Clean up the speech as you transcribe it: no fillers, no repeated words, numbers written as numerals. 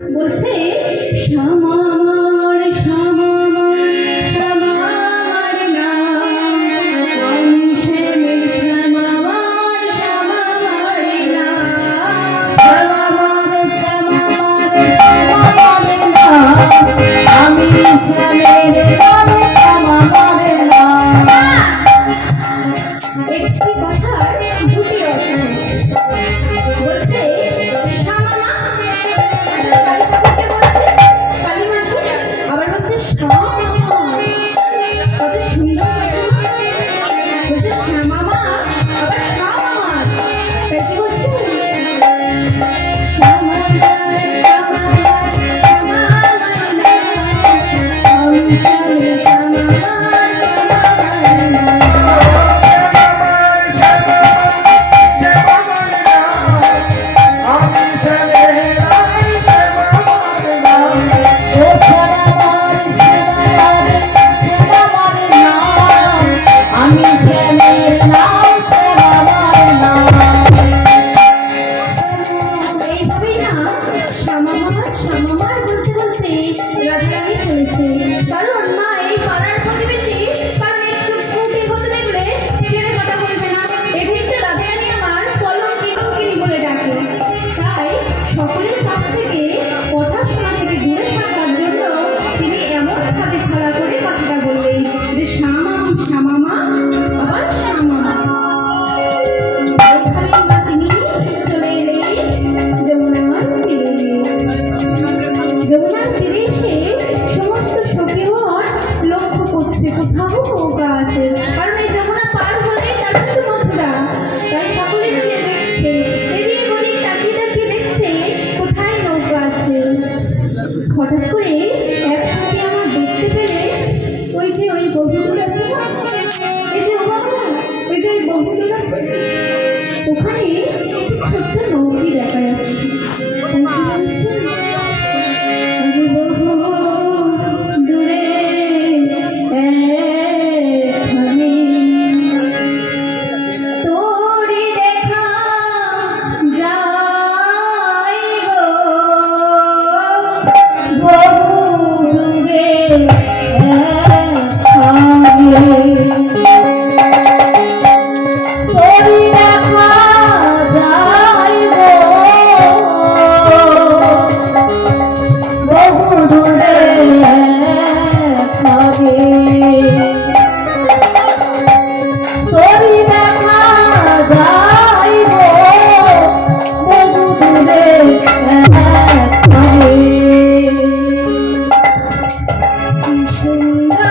বলছে শ্যামামার শ্যামামার শ্যামামার নাম, আমি শ্যামের শ্যামামার শ্যামামার নাম, শ্যামামার শ্যামামার শ্যামামার নাম, আমি শ্যামের শ্যামামার নাম। একটি কথার দুটি অর্থ। বলছে শ্যামামা, আবার হচ্ছে শ্যামামা, কত সুন্দর বলছে শ্যামামা আবার শ্যামামা। তাই কি বলছে শ্যামামার শ্যামামার শ্যামামার নাম, আমি শ্যামের শ্যামামার শ্যামামার নাম। কারণ মা এই পাড়ার প্রতিবেশী, কারণ একটু স্কুটি হতে দেখলে ছেড়ে কথা বলবে না, এভিতে রাধারানী আমার কলঙ্কিনী বলে ডাকে। তাই সকলের কাছ থেকে কথা শোনা থেকে দূরে থাকার জন্য তিনি এমন ভাবে ছলা করে কথাটা বললেন যে শ্যামামা আবার শ্যামামা। এভাবে তিনি চলে এলেন যমুনার তীরে। যমুনার তীরে এসে সমস্ত সখীগণ লক্ষ্য করছে কোথাও নৌকা আছে, কারণ এই যমুনা পার হলে তার কিন্তু মথুরা। তাই সকলে মিলে দেখছে, এদিকে ওদিক তাকিয়ে তাকিয়ে দেখছে কোথায় নৌকা আছে। হঠাৎ করে এক সখী আমার দেখতে পেলে ওই যে ওই বন্ধুগুলো আছে না, এই যে ও বাবা, ওই যে ওই বন্ধুগুলো আছে, ওখানে একটি ছোট্ট নৌকি দেখা যাচ্ছে। দূরে একখানি তোরি দেখা যায় গো, বহু দূরে সুন্দর